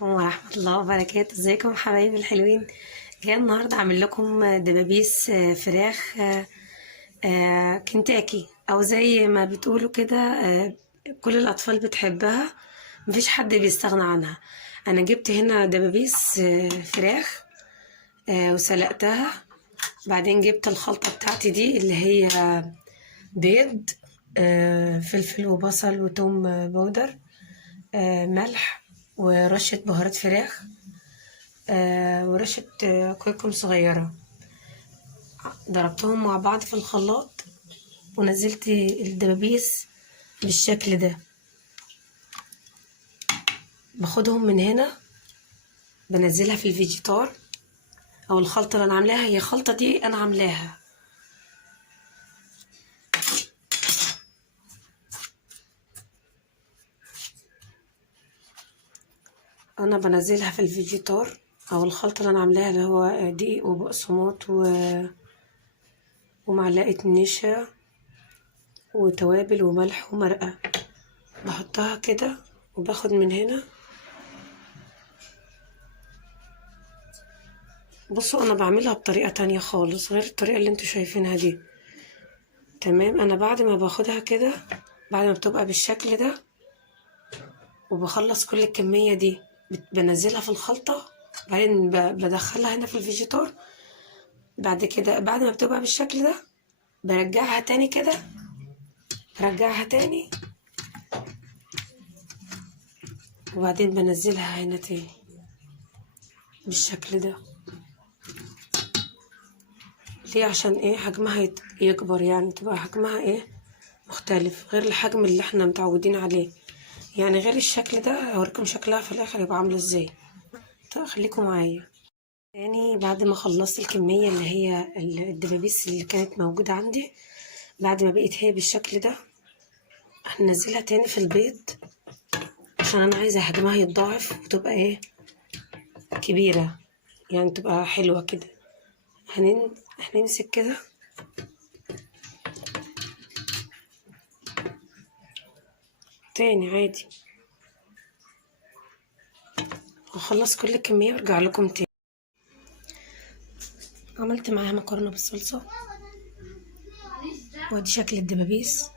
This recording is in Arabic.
عليكم ورحمة الله وبركاته. ازيكم حبايبي الحلوين؟ جايه النهارده اعمل لكم دبابيس فراخ كنتاكي، او زي ما بتقولوا كده. كل الاطفال بتحبها، مفيش حد بيستغنى عنها. انا جبت هنا دبابيس فراخ وسلقتها. بعدين جبت الخلطة بتاعتي دي اللي هي بيض، فلفل وبصل وتوم بودر، ملح ورشة بهارات فراخ، ورشة كركم صغيرة. ضربتهم مع بعض في الخلاط ونزلت الدبابيس بالشكل ده. باخدهم من هنا بنزلها في الفيجيتار، او الخلطة اللي انا عاملاها، هي خلطة دي انا عاملاها. انا بنزلها في الفيجيتار او الخلطة اللي انا عاملاها، اللي هو دقيق وبقسماط ومعلقة نشا وتوابل وملح ومرقة. بحطها كده وباخد من هنا. بصوا انا بعملها بطريقة تانية خالص غير الطريقة اللي انتوا شايفينها دي. تمام. انا بعد ما باخدها كده، بعد ما بتبقى بالشكل ده وبخلص كل الكمية دي، بنزلها في الخلطة. بعدين بدخلها هنا في الفيجيتار. بعد كده بعد ما بتبقى بالشكل ده برجعها تاني كده، برجعها تاني، وبعدين بنزلها هنا تاني بالشكل ده. ليه؟ عشان ايه؟ حجمها يكبر، يعني تبقى حجمها ايه، مختلف غير الحجم اللي احنا متعودين عليه، يعني غير الشكل ده. هوريكم شكلها في الاخر يبقى عامله ازاي. طيب خليكم معايا. تاني بعد ما خلصت الكميه اللي هي الدبابيس اللي كانت موجوده عندي، بعد ما بقيت هي بالشكل ده، هنزلها تاني في البيض عشان انا عايزه حجمها يتضاعف وتبقى ايه، كبيره، يعني تبقى حلوه كده. هنمسك كده تاني عادي، هخلص كل الكميه وارجع لكم تاني. عملت معاها مكرونه بالصلصه، وادي شكل الدبابيس.